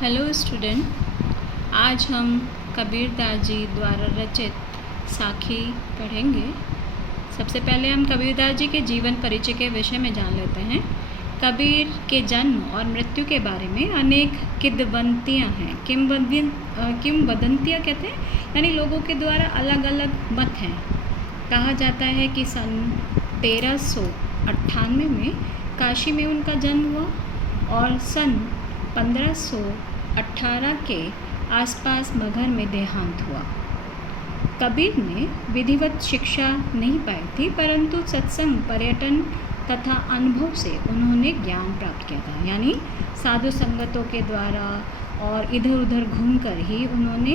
Hello student, आज हम कबीरदास जी द्वारा रचित साखी पढ़ेंगे। सबसे पहले हम कबीरदास जी के जीवन परिचय के विषय में जान लेते हैं। कबीर के जन्म और मृत्यु के बारे में अनेक किंवदंतियाँ हैं। किंवदंतियाँ कहते हैं यानी लोगों के द्वारा अलग अलग मत हैं। कहा जाता है कि सन 1398 में काशी में उनका जन्म हुआ और सन 1518 के आसपास मगहर में देहांत हुआ। कबीर ने विधिवत शिक्षा नहीं पाई थी, परंतु सत्संग, पर्यटन तथा अनुभव से उन्होंने ज्ञान प्राप्त किया था। यानी साधु संगतों के द्वारा और इधर उधर घूमकर ही उन्होंने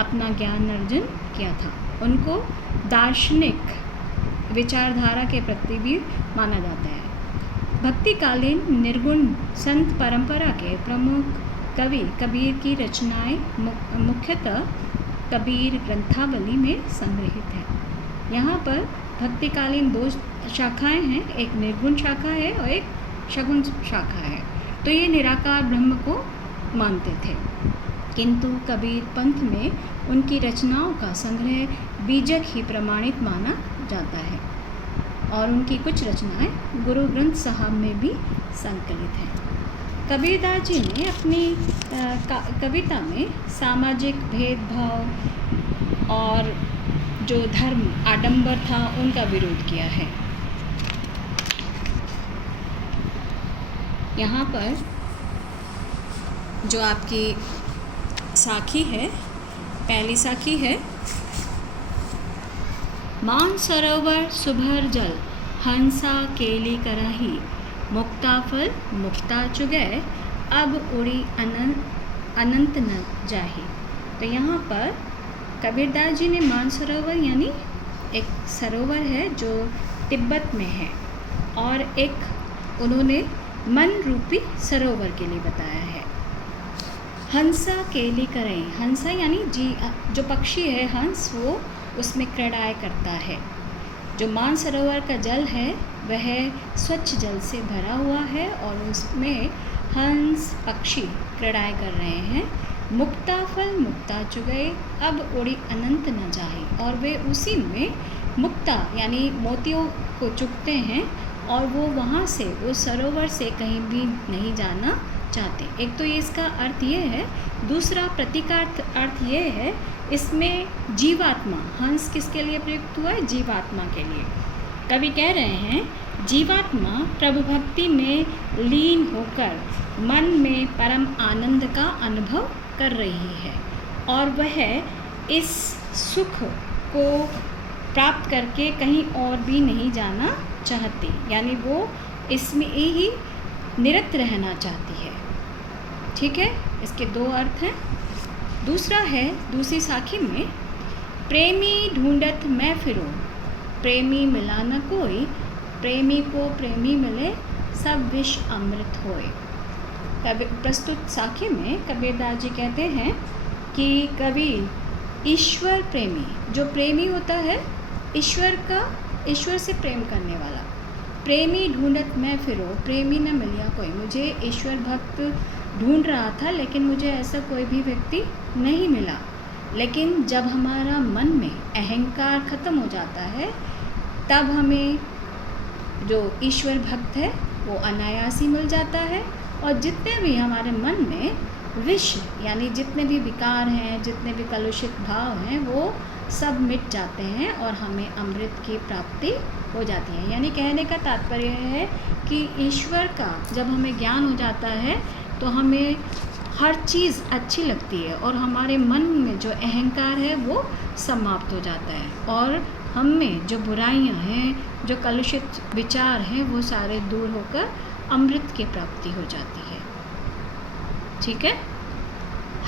अपना ज्ञान अर्जन किया था। उनको दार्शनिक विचारधारा के प्रति भी माना जाता है। भक्तिकालीन निर्गुण संत परंपरा के प्रमुख कवि कबीर की रचनाएं मुख्यतः कबीर ग्रंथावली में संग्रहित है। यहाँ पर भक्तिकालीन दो शाखाएं हैं, एक निर्गुण शाखा है और एक सगुण शाखा है। तो ये निराकार ब्रह्म को मानते थे, किंतु कबीर पंथ में उनकी रचनाओं का संग्रह बीजक ही प्रमाणित माना जाता है और उनकी कुछ रचनाएं गुरु ग्रंथ साहब में भी संकलित हैं। कबीरदास जी ने अपनी कविता में सामाजिक भेदभाव और जो धर्म आडंबर था उनका विरोध किया है। यहाँ पर जो आपकी साखी है, पहली साखी है, मान सरोवर सुभर जल, हंसा केली कराही, मुक्ता फल मुक्ता चुगै, अब उड़ी अनंत न जाही। तो यहाँ पर कबीरदास जी ने मान सरोवर यानी एक सरोवर है जो तिब्बत में है और एक उन्होंने मन रूपी सरोवर के लिए बताया है। हंसा केली करें, हंसा यानी जो पक्षी है हंस, वो उसमें क्रीड़ाएँ करता है। जो मान सरोवर का जल है वह स्वच्छ जल से भरा हुआ है और उसमें हंस पक्षी क्रीड़ाएँ कर रहे हैं। मुक्ता फल मुक्ता चुगए, अब उड़ी अनंत न जाए। और वे उसी में मुक्ता यानी मोतियों को चुगते हैं और वो वहाँ से, उस सरोवर से कहीं भी नहीं जाना चाहते। एक तो ये इसका अर्थ ये है। दूसरा प्रतीकार्थ अर्थ ये है, इसमें जीवात्मा, हंस किसके लिए प्रयुक्त हुआ है? जीवात्मा के लिए। कवि कह रहे हैं जीवात्मा प्रभु भक्ति में लीन होकर मन में परम आनंद का अनुभव कर रही है और वह इस सुख को प्राप्त करके कहीं और भी नहीं जाना चाहती, यानी वो इसमें ही निरत रहना चाहती है। ठीक है, इसके दो अर्थ हैं। दूसरा है, दूसरी साखी में, प्रेमी ढूंढत मैं फिरूं, प्रेमी मिला न कोई, प्रेमी को प्रेमी मिले, सब विष अमृत होए। प्रस्तुत साखी में कबीरदास जी कहते हैं कि कबीर ईश्वर प्रेमी, जो प्रेमी होता है ईश्वर से प्रेम करने वाला, प्रेमी ढूंढत मैं फिरो, प्रेमी न मिलिया कोई। मुझे ईश्वर भक्त ढूंढ रहा था लेकिन मुझे ऐसा कोई भी व्यक्ति नहीं मिला। लेकिन जब हमारा मन में अहंकार ख़त्म हो जाता है तब हमें जो ईश्वर भक्त है वो अनायास ही मिल जाता है और जितने भी हमारे मन में विष यानी जितने भी विकार हैं, जितने भी कलुषित भाव हैं, वो सब मिट जाते हैं और हमें अमृत की प्राप्ति हो जाती है। यानी कहने का तात्पर्य है कि ईश्वर का जब हमें ज्ञान हो जाता है तो हमें हर चीज़ अच्छी लगती है और हमारे मन में जो अहंकार है वो समाप्त हो जाता है और हम में जो बुराइयां हैं, जो कलुषित विचार हैं, वो सारे दूर होकर अमृत की प्राप्ति हो जाती है। ठीक है।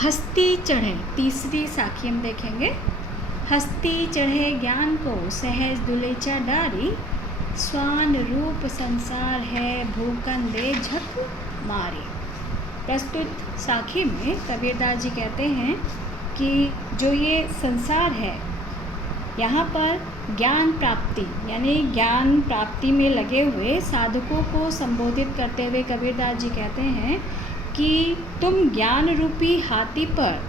हस्ती चढ़े, तीसरी साखी हम देखेंगे। हस्ती चढ़े ज्ञान को सहज दुलेचा डारी, स्वान रूप संसार है भूकन दे झक मारी। प्रस्तुत साखी में कबीरदास जी कहते हैं कि जो ये संसार है, यहाँ पर ज्ञान प्राप्ति यानी ज्ञान प्राप्ति में लगे हुए साधकों को संबोधित करते हुए कबीरदास जी कहते हैं कि तुम ज्ञान रूपी हाथी पर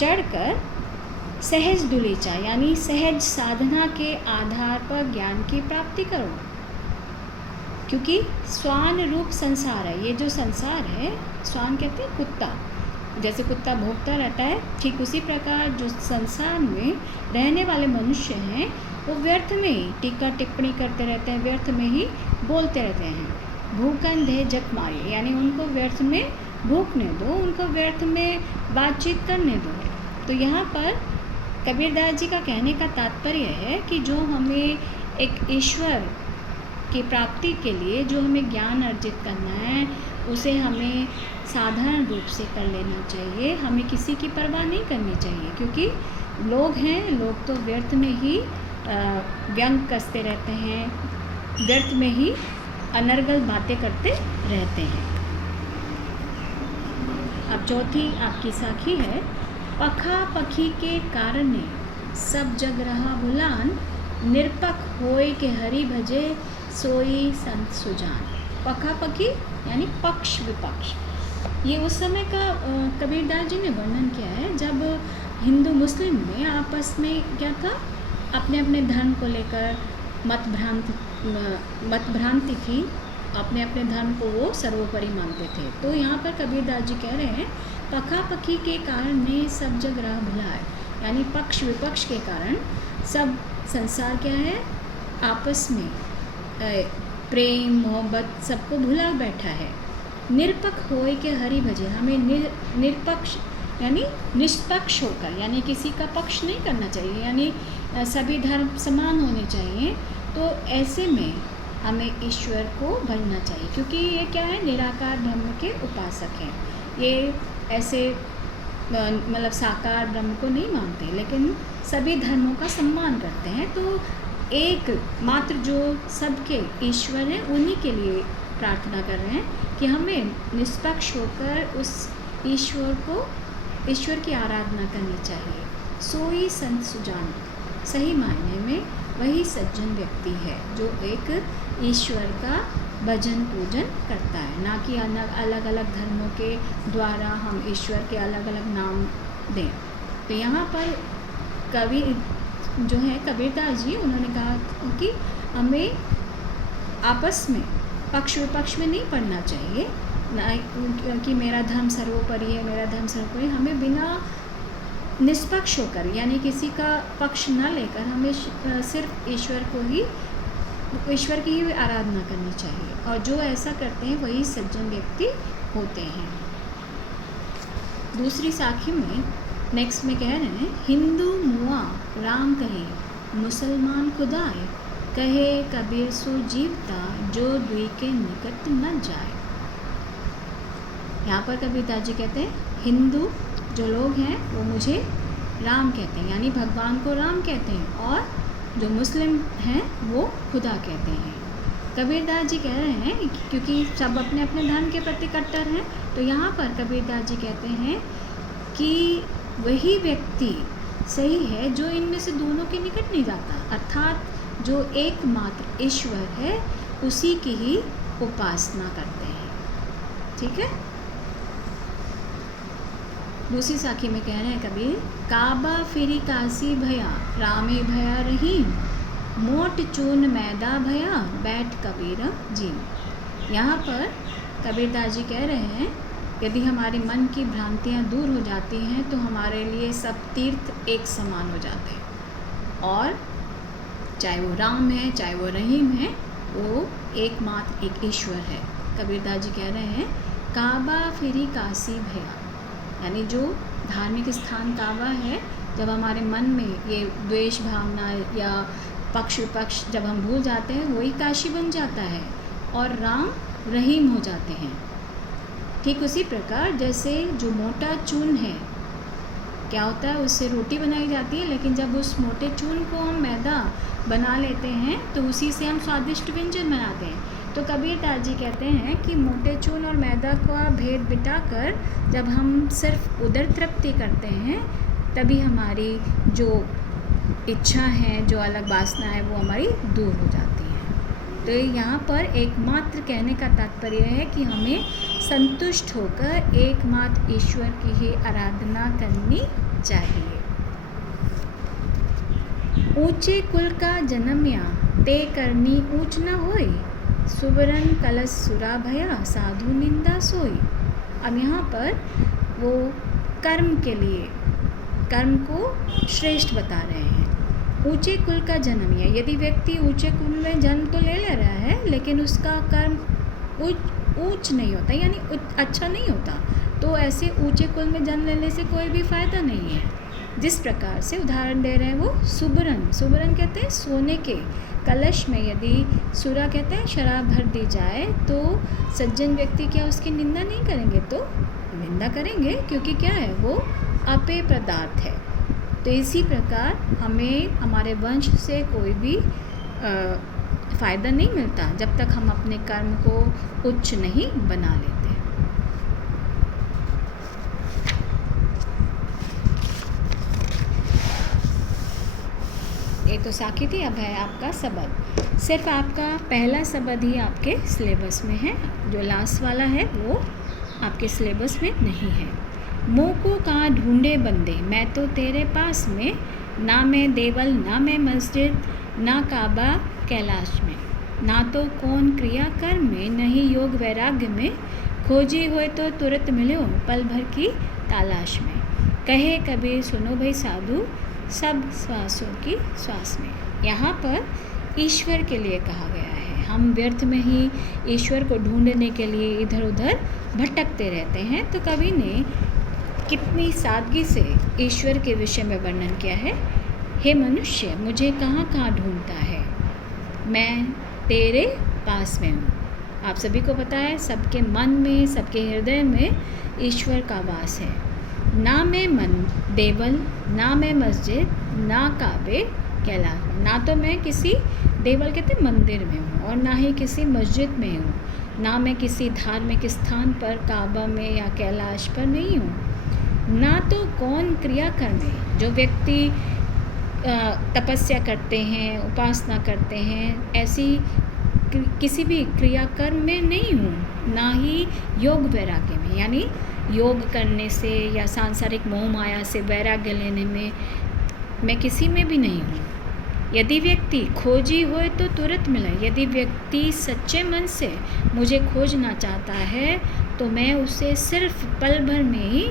चढ़कर सहज दुलीचा यानी सहज साधना के आधार पर ज्ञान की प्राप्ति करो, क्योंकि स्वान रूप संसार है। ये जो संसार है, स्वान कहते हैं कुत्ता, जैसे कुत्ता भोगता रहता है, ठीक उसी प्रकार जो संसार में रहने वाले मनुष्य हैं वो व्यर्थ में ही टीका टिप्पणी करते रहते हैं, व्यर्थ में ही बोलते रहते हैं। भूखन दे जप मारे, यानी उनको व्यर्थ में भूखने दो, उनको व्यर्थ में बातचीत करने दो। तो यहाँ पर कबीरदास जी का कहने का तात्पर्य है कि जो हमें एक ईश्वर की प्राप्ति के लिए जो हमें ज्ञान अर्जित करना है, उसे हमें साधारण रूप से कर लेना चाहिए। हमें किसी की परवाह नहीं करनी चाहिए, क्योंकि लोग हैं, लोग तो व्यर्थ में ही व्यंग कसते रहते हैं, व्यर्थ में ही अनर्गल बातें करते रहते हैं। अब चौथी आपकी साखी है, पखा पखी के कारणे सब जग रहा भुलान, निरपक होय के हरि भजे सोई संत सुजान। पखा पखी यानी पक्ष विपक्ष, ये उस समय का कबीरदास जी ने वर्णन किया है जब हिंदू मुस्लिम में आपस में क्या था, अपने अपने धर्म को लेकर मत भ्रांति थी, अपने अपने धर्म को वो सर्वोपरि मानते थे। तो यहाँ पर कबीरदास जी कह रहे हैं पखा पखी के कारण ने सब जग राह भुलाए, यानी पक्ष विपक्ष के कारण सब संसार क्या है, आपस में प्रेम मोहब्बत सबको भुला बैठा है। निरपक होय के हरि भजे, हमें निरपक्ष यानी निष्पक्ष होकर, यानी किसी का पक्ष नहीं करना चाहिए, यानी सभी धर्म समान होने चाहिए। तो ऐसे में हमें ईश्वर को भजना चाहिए, क्योंकि ये क्या है, निराकार ब्रह्म के उपासक हैं। ये ऐसे मतलब साकार ब्रह्म को नहीं मानते, लेकिन सभी धर्मों का सम्मान करते हैं। तो एक मात्र जो सबके ईश्वर हैं, उन्हीं के लिए प्रार्थना कर रहे हैं कि हमें निष्पक्ष होकर उस ईश्वर की आराधना करनी चाहिए। सोई संत सुजान, सही मायने में वही सज्जन व्यक्ति है जो एक ईश्वर का भजन पूजन करता है, ना कि अलग अलग धर्मों के द्वारा हम ईश्वर के अलग अलग नाम दें। तो यहाँ पर कवि जो है कबीरदास जी, उन्होंने कहा कि हमें आपस में पक्ष विपक्ष में नहीं पढ़ना चाहिए, ना कि मेरा धर्म सर्वोपरि है, मेरा धर्म सर्वोपरि। हमें बिना निष्पक्ष होकर, यानी किसी का पक्ष न लेकर, हमें सिर्फ ईश्वर की ही आराधना करनी चाहिए। और जो ऐसा करते हैं वही सज्जन व्यक्ति होते हैं। दूसरी साखी में नेक्स्ट में कह रहे हैं, हिंदू मुआ राम कहे, मुसलमान खुदाए, कहे कबीर सो जीवता, जो दुई के निकट न जाए। यहाँ पर कबीरदास जी कहते हैं हिंदू जो लोग हैं वो मुझे राम कहते हैं, यानी भगवान को राम कहते हैं, और जो मुस्लिम हैं वो खुदा कहते हैं। कबीरदास जी कह रहे हैं क्योंकि सब अपने अपने धर्म के प्रति कट्टर हैं, तो यहाँ पर कबीरदास जी कहते हैं कि वही व्यक्ति सही है जो इनमें से दोनों के निकट नहीं जाता, अर्थात जो एकमात्र ईश्वर है उसी की ही उपासना करते हैं। ठीक है। दूसरी साखी में कह रहे हैं कबीर, काबा फिरी काशी भया, रामे भया रहीम, मोट चून मैदा भया, बैठ कबीर जीम। यहाँ पर कबीरदास जी कह रहे हैं यदि हमारे मन की भ्रांतियाँ दूर हो जाती हैं तो हमारे लिए सब तीर्थ एक समान हो जाते हैं, और चाहे वो राम है चाहे वो रहीम है, वो एकमात्र एक ईश्वर है। कबीरदास जी कह रहे हैं काबा फिरी काशी भया, यानी जो धार्मिक स्थान काबा है, जब हमारे मन में ये द्वेष भावना या पक्ष विपक्ष जब हम भूल जाते हैं, वही काशी बन जाता है और राम रहीम हो जाते हैं। ठीक उसी प्रकार जैसे जो मोटा चून है, क्या होता है, उससे रोटी बनाई जाती है, लेकिन जब उस मोटे चून को हम मैदा बना लेते हैं तो उसी से हम स्वादिष्ट व्यंजन बनाते हैं। तो कबीरदास जी कहते हैं कि मोटे चून और मैदा का भेद मिटाकर जब हम सिर्फ उदर तृप्ति करते हैं, तभी हमारी जो इच्छा है, जो अलग वासना है, वो हमारी दूर हो जाती है। तो यहाँ पर एकमात्र कहने का तात्पर्य है कि हमें संतुष्ट होकर एकमात्र ईश्वर की ही आराधना करनी चाहिए। ऊंचे कुल का जन्मया ते करनी ऊंच न होई, सुवरन कलश सुरा भया साधु निंदा सोई। अब यहाँ पर वो कर्म के लिए कर्म को श्रेष्ठ बता रहे हैं। ऊंचे कुल का जन्म, या यदि व्यक्ति ऊंचे कुल में जन्म तो ले रहा है लेकिन उसका कर्म ऊंच नहीं होता, यानी अच्छा नहीं होता, तो ऐसे ऊंचे कुल में जन्म लेने से कोई भी फ़ायदा नहीं है। जिस प्रकार से उदाहरण दे रहे हैं वो सुबरन कहते हैं सोने के कलश में यदि सुरा कहते हैं शराब भर दी जाए तो सज्जन व्यक्ति क्या उसकी निंदा नहीं करेंगे? तो निंदा करेंगे, क्योंकि क्या है वो अपेय पदार्थ है। तो इसी प्रकार हमें हमारे वंश से कोई भी फ़ायदा नहीं मिलता जब तक हम अपने कर्म को उच्च नहीं बना लेते। ये तो साखी थी। अब है आपका सबद। सिर्फ आपका पहला सबद ही आपके सिलेबस में है, जो लास्ट वाला है वो आपके सिलेबस में नहीं है। मुँह को कहाँ ढूंढे बंदे, मैं तो तेरे पास में, ना मैं देवल ना मैं मस्जिद ना काबा कैलाश में, ना तो कौन क्रिया कर्म में नहीं योग वैराग्य में, खोजी होए तो तुरंत मिलो पल भर की तलाश में। कहे कबीर सुनो भाई साधु सब श्वासों की श्वास में। यहाँ पर ईश्वर के लिए कहा गया है। हम व्यर्थ में ही ईश्वर को ढूंढने के लिए इधर उधर भटकते रहते हैं। तो कवि ने कितनी सादगी से ईश्वर के विषय में वर्णन किया है। हे मनुष्य, मुझे कहाँ कहाँ ढूंढता है, मैं तेरे पास में हूँ। आप सभी को पता है सबके मन में, सबके हृदय में ईश्वर का वास है। ना मैं मन देवल ना मैं मस्जिद ना काबे कैलाश, ना तो मैं किसी देवल कहते मंदिर में हूँ और ना ही किसी मस्जिद में हूँ, ना मैं किसी धार्मिक स्थान पर काबा में या कैलाश पर नहीं हूँ, ना तो कौन क्रिया कर्म, जो व्यक्ति तपस्या करते हैं, उपासना करते हैं, ऐसी किसी भी क्रियाकर्म में नहीं हूँ, ना ही योग वैराग्य में, यानी योग करने से या सांसारिक मोह माया से वैराग्य लेने में मैं किसी में भी नहीं हूँ। यदि व्यक्ति खोजी होए तो तुरंत मिले, यदि व्यक्ति सच्चे मन से मुझे खोजना चाहता है तो मैं उसे सिर्फ पल भर में ही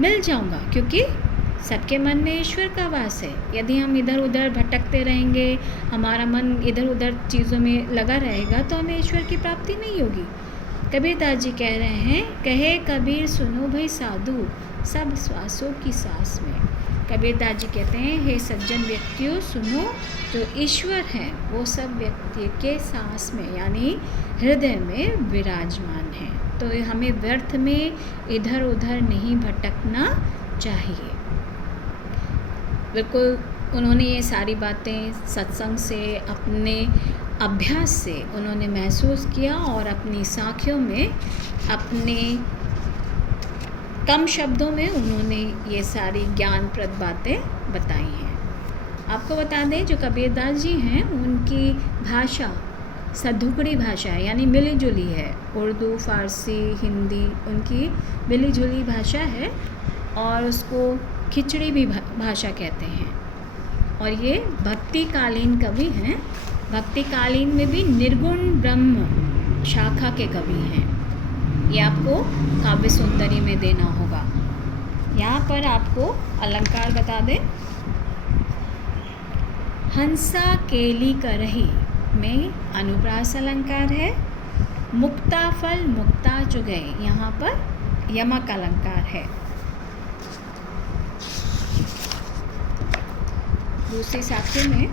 मिल जाऊँगा, क्योंकि सबके मन में ईश्वर का वास है। यदि हम इधर उधर भटकते रहेंगे, हमारा मन इधर उधर चीज़ों में लगा रहेगा तो हमें ईश्वर की प्राप्ति नहीं होगी। कबीरदास जी कह रहे हैं, कहे कबीर सुनो भाई साधु सब श्वासों की सांस में। कबीरदास जी कहते हैं, हे सज्जन व्यक्तियों सुनो, जो ईश्वर हैं वो सब व्यक्ति के सांस में यानी हृदय में विराजमान हैं। तो हमें व्यर्थ में इधर उधर नहीं भटकना चाहिए। बिल्कुल उन्होंने ये सारी बातें सत्संग से, अपने अभ्यास से उन्होंने महसूस किया और अपनी साखियों में अपने कम शब्दों में उन्होंने ये सारी ज्ञानप्रद बातें बताई हैं। आपको बता दें, जो कबीरदास जी हैं उनकी भाषा सधुकड़ी भाषा है, यानी मिली जुली है। उर्दू, फारसी, हिंदी उनकी मिली जुली भाषा है और उसको खिचड़ी भी भाषा कहते हैं। और ये भक्तिकालीन कवि हैं। भक्तिकालीन में भी निर्गुण ब्रह्म शाखा के कवि हैं। ये आपको काव्य सुंदरी में देना होगा। यहाँ पर आपको अलंकार बता दें, हंसा केली करही में अनुप्रास अलंकार है। मुक्ता फल मुक्ता चुगय, यहाँ पर यमक अलंकार है। दूसरी साखी में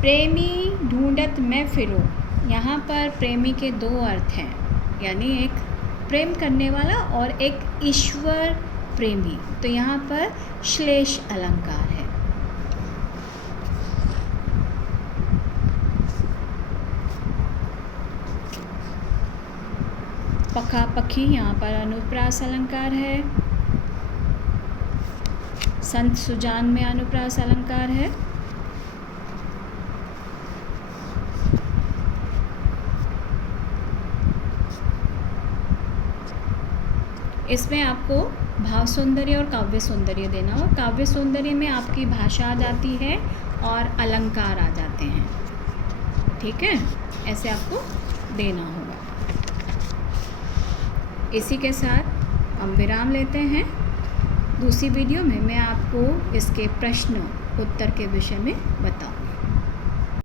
प्रेमी ढूंढत मैं फिरो, यहाँ पर प्रेमी के दो अर्थ हैं, यानी एक प्रेम करने वाला और एक ईश्वर प्रेमी। तो यहाँ पर श्लेष अलंकार है। पखा पखी, यहाँ पर अनुप्रास अलंकार है। संत सुजान में अनुप्रास अलंकार है। इसमें आपको भाव सौंदर्य और काव्य सौंदर्य देना हो। काव्य सौंदर्य में आपकी भाषा आ जाती है और अलंकार आ जाते हैं, ठीक है, ऐसे आपको देना होगा। इसी के साथ हम विराम लेते हैं। दूसरी वीडियो में मैं आपको इसके प्रश्न उत्तर के विषय में बताऊँ।